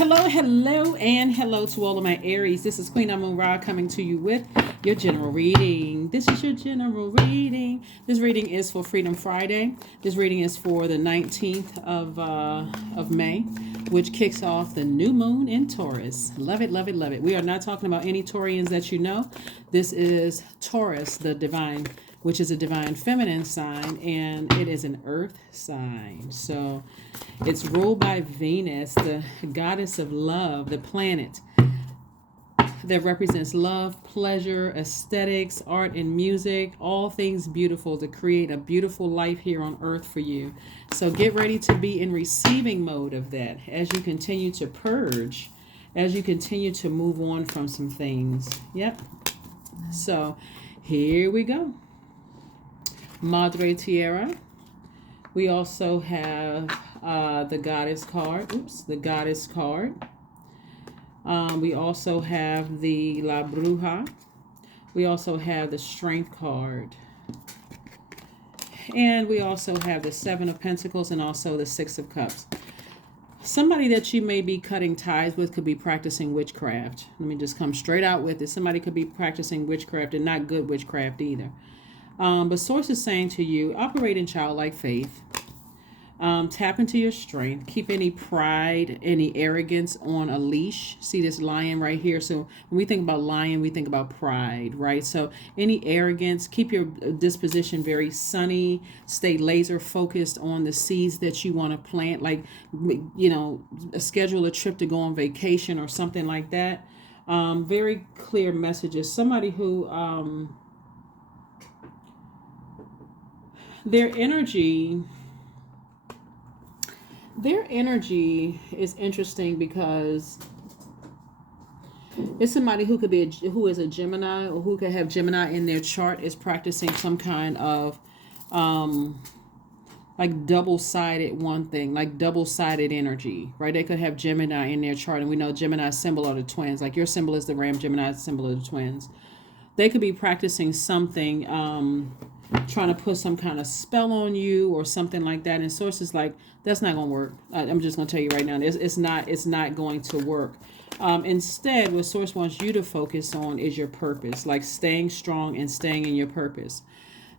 Hello, and hello to all of my Aries. This is Queen Amun Ra coming to you with your general reading. This is your general reading. This reading is for Freedom Friday. This reading is for the 19th of May, which kicks off the new moon in Taurus. Love it, love it, love it. We are not talking about any Taurians that you know. This is Taurus, the divine, which is a divine feminine sign, and it is an earth sign. So it's ruled by Venus, the goddess of love, the planet that represents love, pleasure, aesthetics, art, and music, all things beautiful to create a beautiful life here on earth for you. So get ready to be in receiving mode of that as you continue to purge, as you continue to move on from some things. Yep. So here we go. Madre Tierra. We also have the goddess card. The goddess card. We also have the La Bruja. We also have the Strength card. And we also have the Seven of Pentacles and also the Six of Cups. Somebody that you may be cutting ties with could be practicing witchcraft. Let me just come straight out with it. Somebody could be practicing witchcraft and not good witchcraft either. But Source is saying to you, operate in childlike faith. Tap into your strength. Keep any pride, any arrogance on a leash. See this lion right here? So when we think about lion, we think about pride, right? So any arrogance, keep your disposition very sunny. Stay laser focused on the seeds that you want to plant. Like, schedule a trip to go on vacation or something like that. Very clear messages. Somebody who... Their energy is interesting because it's somebody who could be who is a Gemini, or who could have Gemini in their chart, is practicing some kind of like double-sided double-sided energy, right? They could have Gemini in their chart, and we know Gemini's symbol are the twins. Like your symbol is the ram, Gemini's symbol are the twins. They could be practicing something, trying to put some kind of spell on you or something like that. And Source is like, that's not going to work. I'm just going to tell you right now, it's not going to work. Instead, what Source wants you to focus on is your purpose, like staying strong and staying in your purpose.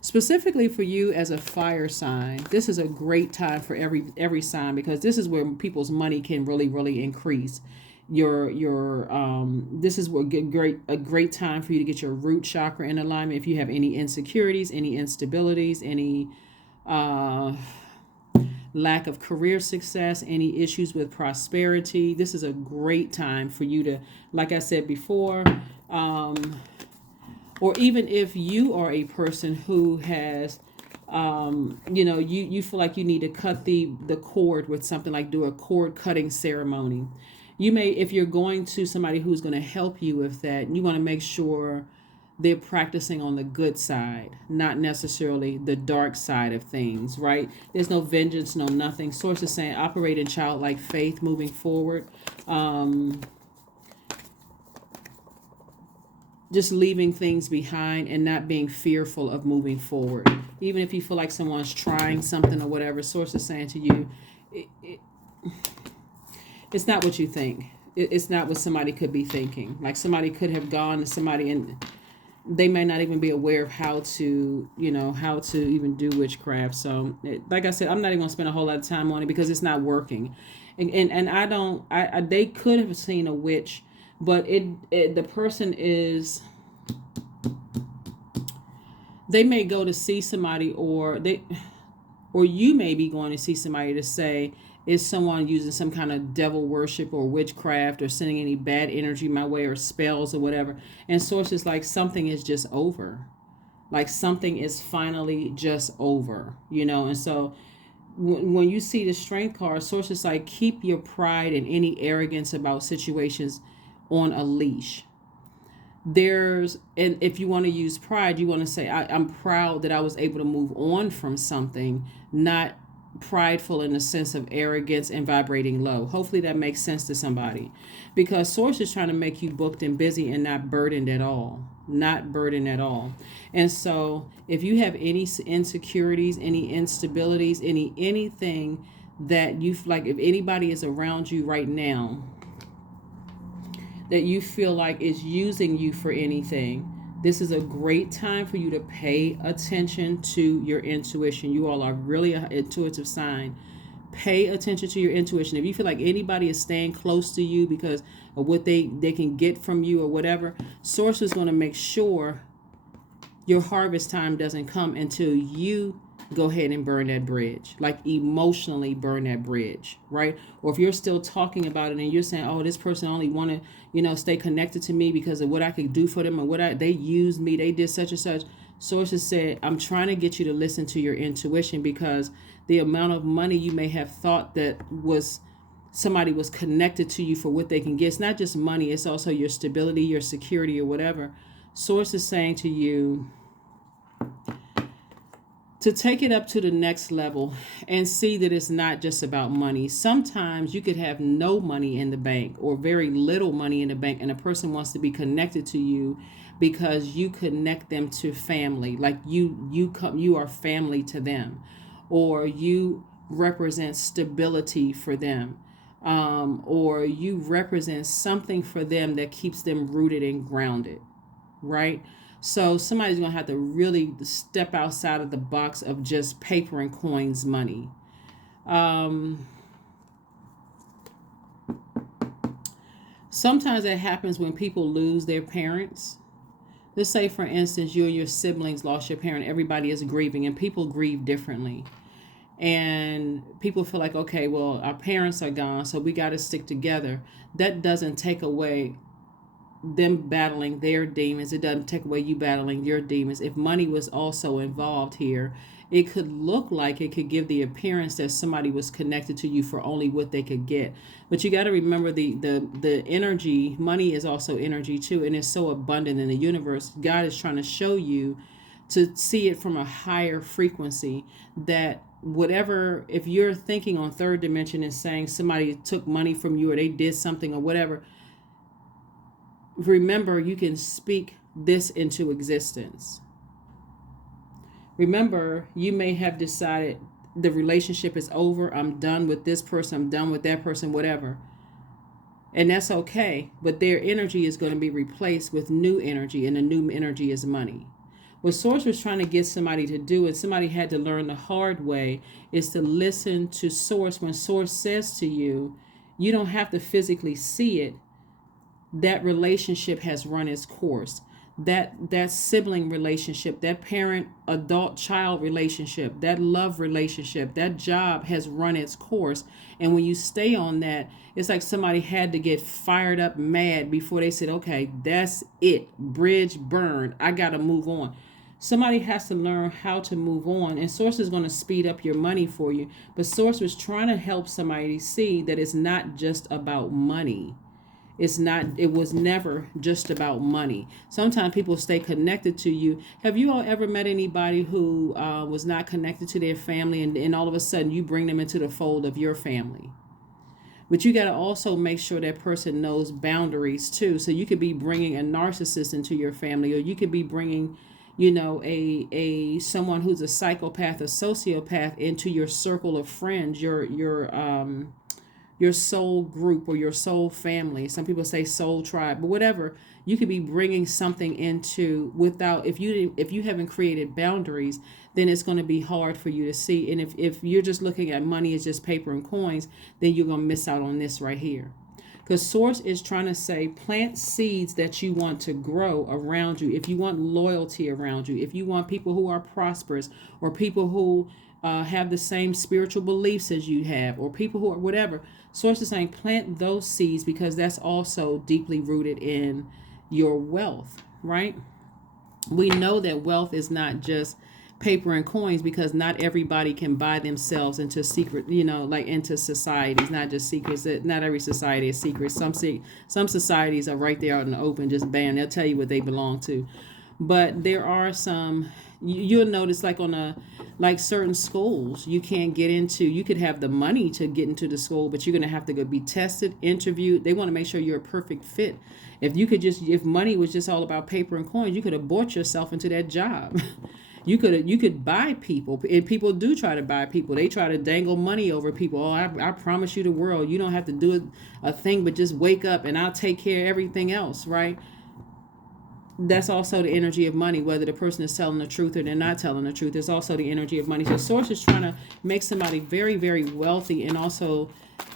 Specifically for you as a fire sign, this is a great time for every sign, because this is where people's money can really increase. This is a great time for you to get your root chakra in alignment. If you have any insecurities, any instabilities, any lack of career success, any issues with prosperity, this is a great time for you to, like I said before, or even if you are a person who has you feel like you need to cut the cord with something, like do a cord cutting ceremony. You may, if you're going to somebody who's going to help you with that, you want to make sure they're practicing on the good side, not necessarily the dark side of things, right? There's no vengeance, no nothing. Source is saying operate in childlike faith moving forward. Just leaving things behind and not being fearful of moving forward. Even if you feel like someone's trying something or whatever, Source is saying to you, it's not what you think. It's not what somebody could be thinking. Like somebody could have gone to somebody and they may not even be aware of how to even do witchcraft. So like I said, I'm not even going to spend a whole lot of time on it because it's not working. And they could have seen a witch, but the person is, they may go to see somebody, or you may be going to see somebody to say, is someone using some kind of devil worship or witchcraft or sending any bad energy my way or spells or whatever? And Source is like, something is just over. Like something is finally just over, And so when you see the Strength card, Source is like, keep your pride and any arrogance about situations on a leash. And if you want to use pride, you want to say, I'm proud that I was able to move on from something, not prideful in the sense of arrogance and vibrating low. Hopefully that makes sense to somebody, because Source is trying to make you booked and busy and not burdened at all. And so if you have any insecurities, any instabilities, anything that you like, if anybody is around you right now that you feel like is using you for anything, this is a great time for you to pay attention to your intuition. You all are really an intuitive sign. Pay attention to your intuition. If you feel like anybody is staying close to you because of what they can get from you or whatever, Source is going to make sure your harvest time doesn't come until you go ahead and burn that bridge, like emotionally burn that bridge, right? Or if you're still talking about it and you're saying, oh, this person only wanted, stay connected to me because of what I could do for them, or they used me, they did such and such. Sources said, I'm trying to get you to listen to your intuition, because the amount of money you may have thought that somebody was connected to you for what they can get, it's not just money, it's also your stability, your security, or whatever. Source is saying to you to take it up to the next level and see that it's not just about money. Sometimes you could have no money in the bank or very little money in the bank, and a person wants to be connected to you because you connect them to family. Like you are family to them, or you represent stability for them, or you represent something for them that keeps them rooted and grounded, right? So somebody's going to have to really step outside of the box of just paper and coins money. Sometimes it happens when people lose their parents. Let's say, for instance, you and your siblings lost your parent. Everybody is grieving, and people grieve differently. And people feel like, okay, well, our parents are gone, so we got to stick together. That doesn't take away them battling their demons. It doesn't take away you battling your demons. If money was also involved here, it could look like it could give the appearance that somebody was connected to you for only what they could get. But you got to remember the energy. Money is also energy too, and it's so abundant in the universe. God is trying to show you to see it from a higher frequency, that whatever, if you're thinking on third dimension and saying somebody took money from you or they did something or whatever, remember, you can speak this into existence. Remember, you may have decided the relationship is over. I'm done with this person. I'm done with that person, whatever. And that's okay. But their energy is going to be replaced with new energy, and the new energy is money. What Source was trying to get somebody to do, and somebody had to learn the hard way, is to listen to Source. When Source says to you, you don't have to physically see it. That relationship has run its course. That sibling relationship, that parent adult child relationship, that love relationship, that job has run its course. And when you stay on that, it's like somebody had to get fired up mad before they said, okay, that's it, bridge burned, I gotta move on. Somebody has to learn how to move on, and Source is going to speed up your money for you. But Source was trying to help somebody see that it's not just about money. It was never just about money. Sometimes people stay connected to you. Have you all ever met anybody who was not connected to their family, and all of a sudden you bring them into the fold of your family? But you got to also make sure that person knows boundaries too. So you could be bringing a narcissist into your family, or you could be bringing, a someone who's a psychopath, a sociopath into your circle of friends, your soul group or your soul family. Some people say soul tribe, but whatever. You could be bringing something into without, if you haven't created boundaries, then it's going to be hard for you to see. And if you're just looking at money as just paper and coins, then you're going to miss out on this right here. Because Source is trying to say, plant seeds that you want to grow around you. If you want loyalty around you, if you want people who are prosperous, or people who have the same spiritual beliefs as you have, or people who are whatever, Source is saying plant those seeds, because that's also deeply rooted in your wealth, right? We know that wealth is not just paper and coins, because not everybody can buy themselves into secret, like into societies, not just secrets. Not every society is secret. Some societies are right there out in the open, just bam, they'll tell you what they belong to. But there are some, you'll notice, like like certain schools, you can't get into. You could have the money to get into the school, but you're going to have to go be tested, interviewed. They want to make sure you're a perfect fit. If money was just all about paper and coins, you could abort yourself into that job. You could buy people, and people do try to buy people. They try to dangle money over people. Oh, I promise you the world. You don't have to do a thing, but just wake up and I'll take care of everything else, right? That's also the energy of money, whether the person is telling the truth or they're not telling the truth. There's also the energy of money. So source is trying to make somebody very, very wealthy, and also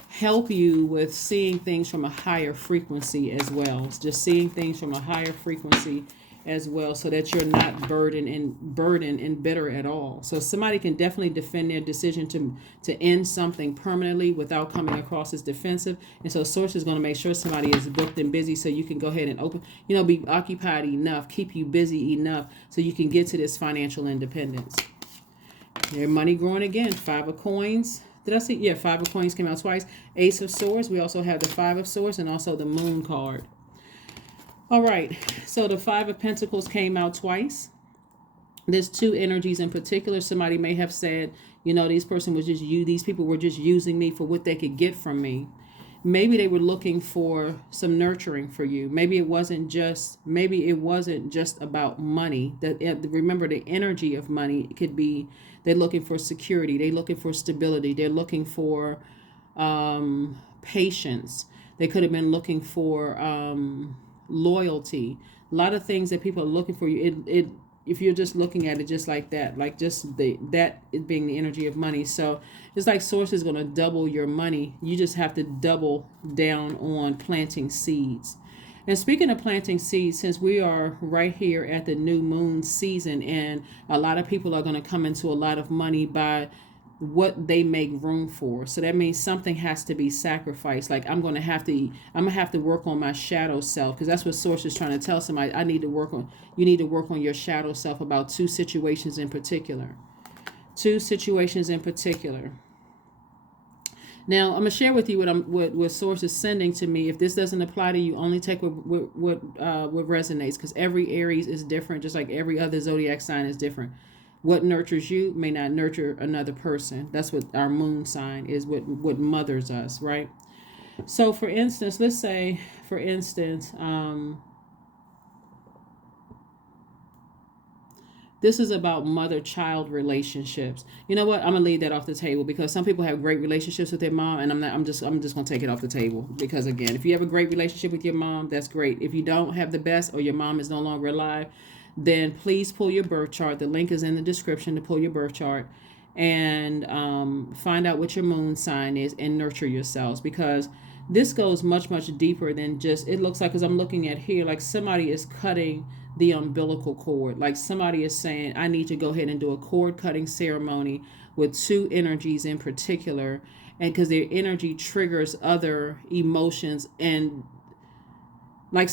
help you with seeing things from a higher frequency as well. Just seeing things from a higher frequency as well, so that you're not burdened and bitter at all. So somebody can definitely defend their decision to end something permanently without coming across as defensive. And so source is going to make sure somebody is booked and busy, so you can go ahead and open, be occupied enough, keep you busy enough, so you can get to this financial independence. Your money growing again. 5 of coins. Did I see? Yeah, 5 of coins came out twice. Ace of swords. We also have the 5 of swords and also the moon card. All right, so the 5 of Pentacles came out twice. There's 2 energies in particular. Somebody may have said, these people were just using me for what they could get from me. Maybe they were looking for some nurturing for you. Maybe it wasn't just about money. Remember, the energy of money could be they're looking for security, they're looking for stability, they're looking for patience. They could have been looking for loyalty. A lot of things that people are looking for you. If you're just looking at it just like that, like just that it being the energy of money. So it's like source is going to double your money. You just have to double down on planting seeds. And speaking of planting seeds, since we are right here at the new moon season, and a lot of people are going to come into a lot of money by what they make room for. So that means something has to be sacrificed. Like I'm gonna have to work on my shadow self, because that's what source is trying to tell somebody. You need to work on your shadow self about 2 situations in particular. 2 situations in particular. Now, I'm going to share with you what source is sending to me. If this doesn't apply to you, only take what resonates, because every Aries is different, just like every other zodiac sign is different. What nurtures you may not nurture another person. That's what our moon sign is, what mothers us, right? So, for instance, let's say, this is about mother-child relationships. You know what? I'm gonna leave that off the table, because some people have great relationships with their mom, and I'm just gonna take it off the table. Because again, if you have a great relationship with your mom, that's great. If you don't have the best, or your mom is no longer alive, then please pull your birth chart. The link is in the description to pull your birth chart, and find out what your moon sign is, and nurture yourselves, because this goes much, much deeper than just, it looks like, because I'm looking at here, like somebody is cutting the umbilical cord. Like somebody is saying, I need to go ahead and do a cord cutting ceremony with 2 energies in particular, and because their energy triggers other emotions, and like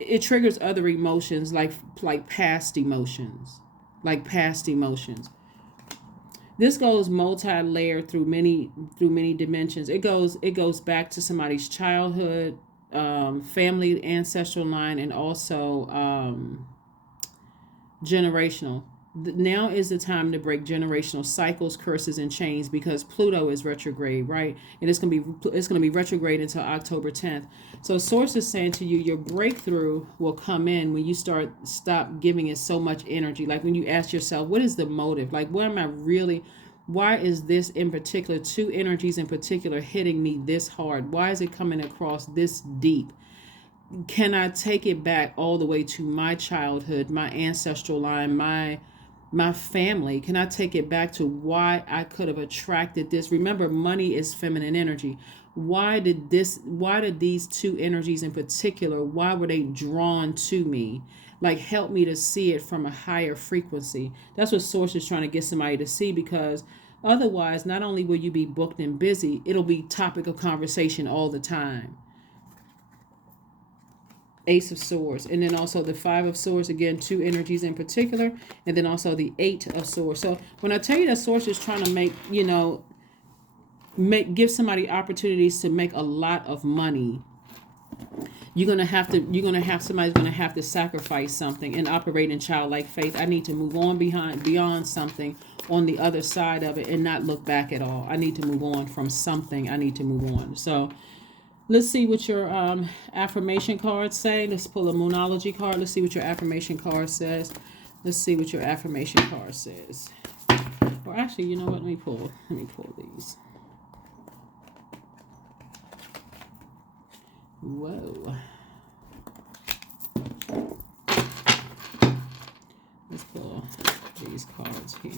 it triggers other emotions, like past emotions, This goes multi-layered through many dimensions. It goes back to somebody's childhood, family, ancestral line, and also generational. Now is the time to break generational cycles, curses, and chains, because Pluto is retrograde, right? And it's gonna be retrograde until October 10th. So source is saying to you, your breakthrough will come in when you stop giving it so much energy. Like when you ask yourself, what is the motive? Like, why is this in particular, 2 energies in particular, hitting me this hard? Why is it coming across this deep? Can I take it back all the way to my childhood, my ancestral line, my family? Can I take it back to why I could have attracted this? Remember, money is feminine energy. Why did these 2 energies in particular, why were they drawn to me? Like, help me to see it from a higher frequency. That's what source is trying to get somebody to see, because otherwise, not only will you be booked and busy, it'll be topic of conversation all the time. Ace of Swords, and then also the 5 of Swords, again, 2 energies in particular, and then also the 8 of Swords. So when I tell you that source is trying to give somebody opportunities to make a lot of money, somebody's gonna have to sacrifice something and operate in childlike faith. I need to move on beyond something on the other side of it, and not look back at all. I need to move on from something. I need to move on. So let's see what your affirmation cards say. Let's pull a Moonology card. Let's see what your affirmation card says. Let's see what your affirmation card says. Or actually, you know what? Let me pull these. Whoa. Let's pull these cards here.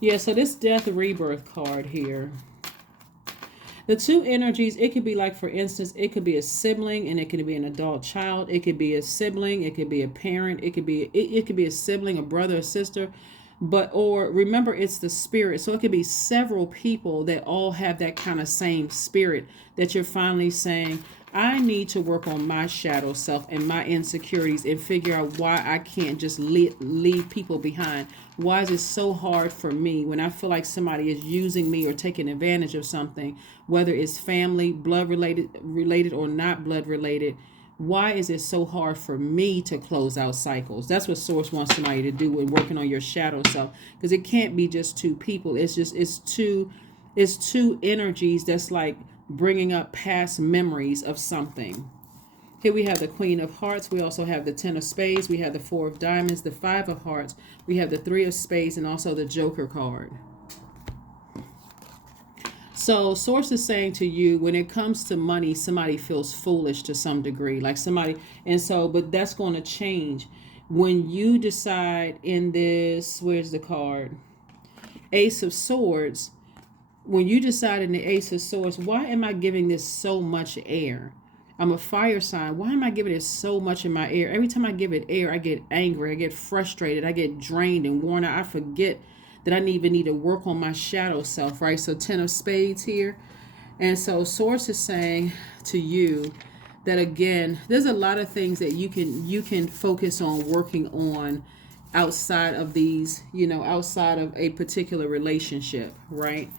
Yeah, so this death rebirth card here. The two energies, it could be like, for instance, it could be a sibling and it could be an adult child. It could be a sibling. It could be a parent. It could be a sibling, a brother, a sister. Or remember, it's the spirit. So it could be several people that all have that kind of same spirit that you're finally saying, I need to work on my shadow self and my insecurities and figure out why I can't just leave people behind. Why is it so hard for me when I feel like somebody is using me or taking advantage of something, whether it's family, blood related or not blood related? Why is it so hard for me to close out cycles? That's what Source wants somebody to do when working on your shadow self, because it can't be just two people. It's two energies that's like bringing up past memories of something. Here we have the Queen of Hearts. We also have the Ten of Spades. We have the Four of Diamonds, the Five of Hearts. We have the Three of Spades and also the Joker card. So Source is saying to you, when it comes to money, somebody feels foolish to some degree, like somebody. And so, but that's going to change when you decide in this, where's the card? Ace of Swords. When you decide in the Ace of Swords, why am I giving this so much air? I'm a fire sign. Why am I giving it so much in my air? Every time I give it air, I get angry. I get frustrated. I get drained and worn out. I forget that I even need to work on my shadow self, right? So 10 of Spades here. And so Source is saying to you that, again, there's a lot of things that you can focus on working on outside of these, outside of a particular relationship, right?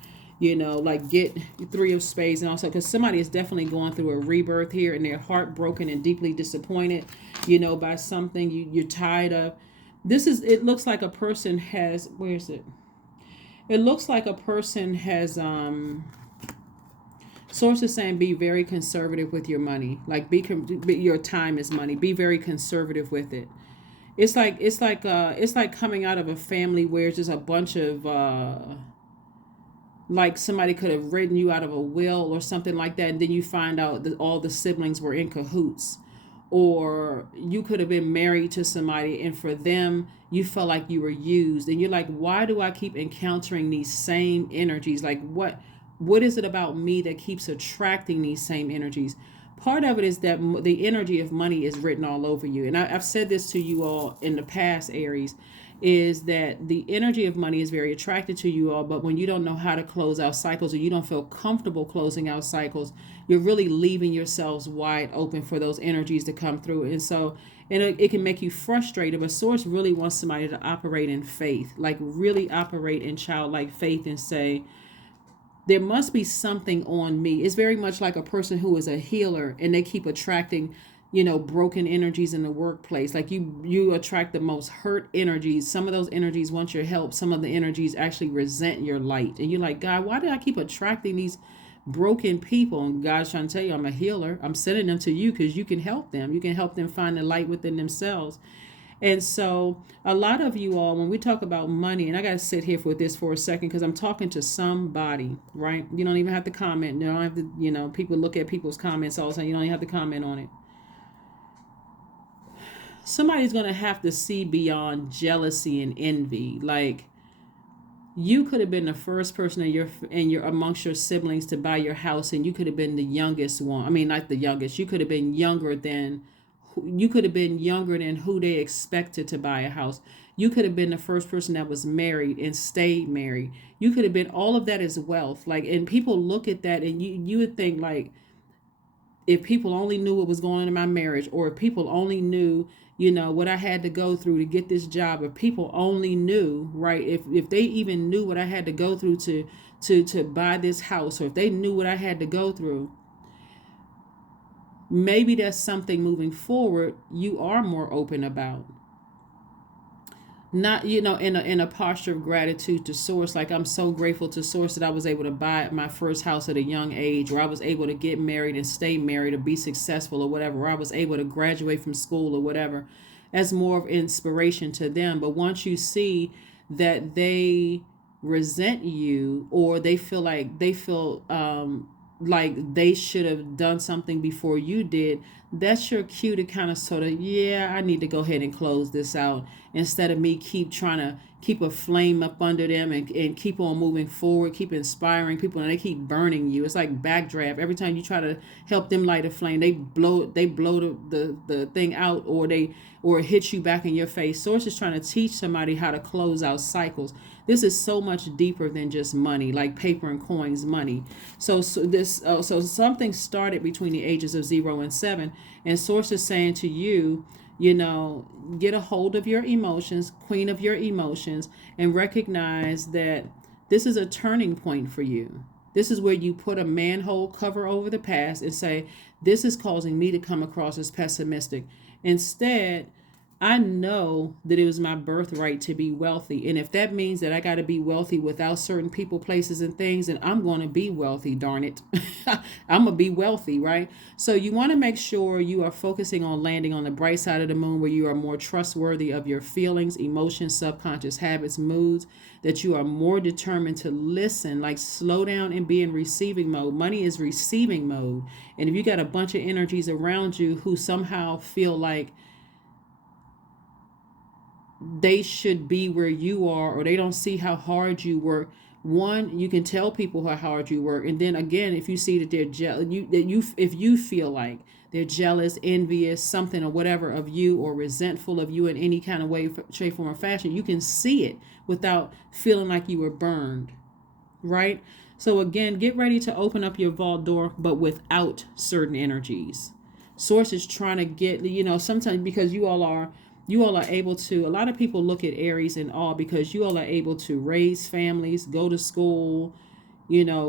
Like get Three of Spades, and also because somebody is definitely going through a rebirth here and they're heartbroken and deeply disappointed, by something you're tired of. It looks like a person has, where is it? It looks like a person has, Source is saying be very conservative with your money. Like your time is money. Be very conservative with it. It's like coming out of a family where it's just a bunch of, like somebody could have written you out of a will or something like that, and then you find out that all the siblings were in cahoots. Or you could have been married to somebody and for them you felt like you were used, and you're like, why do I keep encountering these same energies? Like what is it about me that keeps attracting these same energies? Part of it is that the energy of money is written all over you, and I've said this to you all in the past, Aries, is that the energy of money is very attracted to you all, but when you don't know how to close out cycles, or you don't feel comfortable closing out cycles, you're really leaving yourselves wide open for those energies to come through. And so, and it can make you frustrated, but Source really wants somebody to operate in faith, like really operate in childlike faith and say, there must be something on me. It's very much like a person who is a healer and they keep attracting, broken energies in the workplace. Like you attract the most hurt energies. Some of those energies want your help. Some of the energies actually resent your light. And you're like, God, why did I keep attracting these broken people? And God's trying to tell you, I'm a healer. I'm sending them to you because you can help them. You can help them find the light within themselves. And so a lot of you all, when we talk about money, and I got to sit here for this for a second because I'm talking to somebody, right? You don't even have to comment. You don't have to, people look at people's comments all the time. You don't even have to comment on it. Somebody's going to have to see beyond jealousy and envy. Like, you could have been the first person in your amongst your siblings to buy your house, and you could have been the youngest one. I mean, not the youngest. You could have been younger than who they expected to buy a house. You could have been the first person that was married and stayed married. You could have been, all of that is wealth. Like, and people look at that and you would think, like, if people only knew what was going on in my marriage, or if people only knew, what I had to go through to get this job, if people only knew, right? If they even knew what I had to go through to buy this house, or if they knew what I had to go through, maybe that's something moving forward you are more open about. not, in a posture of gratitude to source. Like, I'm so grateful to source that I was able to buy my first house at a young age, or I was able to get married and stay married or be successful or whatever, or I was able to graduate from school or whatever, as more of inspiration to them. But once you see that they resent you, or they feel like they should have done something before you did, that's your cue to kind of sort of, yeah, I need to go ahead and close this out, instead of me keep trying to keep a flame up under them, and keep on moving forward, keep inspiring people, and they keep burning you. It's like backdraft. Every time you try to help them light a flame, they blow the thing out, or it hits you back in your face. Source is trying to teach somebody how to close out cycles. This is so much deeper than just money, like paper and coins money. So something started between the ages of 0 and 7, and source is saying to you, get a hold of your emotions, queen of your emotions, and recognize that this is a turning point for you. This is where you put a manhole cover over the past and say, this is causing me to come across as pessimistic. Instead, I know that it was my birthright to be wealthy. And if that means that I got to be wealthy without certain people, places, and things, then I'm going to be wealthy, darn it. I'm going to be wealthy, right? So you want to make sure you are focusing on landing on the bright side of the moon, where you are more trustworthy of your feelings, emotions, subconscious habits, moods, that you are more determined to listen, like slow down and be in receiving mode. Money is receiving mode. And if you got a bunch of energies around you who somehow feel like they should be where you are, or they don't see how hard you work, one, you can tell people how hard you work. And then again, if you see that they're if you feel like they're jealous, envious, something or whatever of you, or resentful of you in any kind of way, shape, form, or fashion, you can see it without feeling like you were burned, right? So again, get ready to open up your vault door, but without certain energies. Source is trying to get, sometimes, because you all are able to, a lot of people look at Aries in awe, because you all are able to raise families, go to school,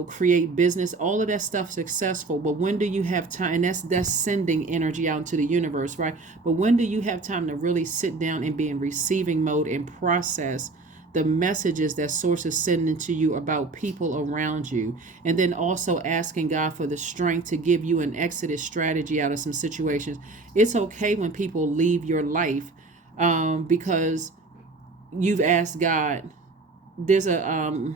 create business, all of that stuff successful. But when do you have time? And that's sending energy out into the universe, right? But when do you have time to really sit down and be in receiving mode and process the messages that source is sending to you about people around you? And then also asking God for the strength to give you an exodus strategy out of some situations. It's okay when people leave your life, because you've asked God. There's a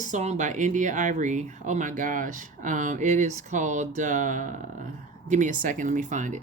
song by India Irie. Oh my gosh. It is called, give me a second, let me find it.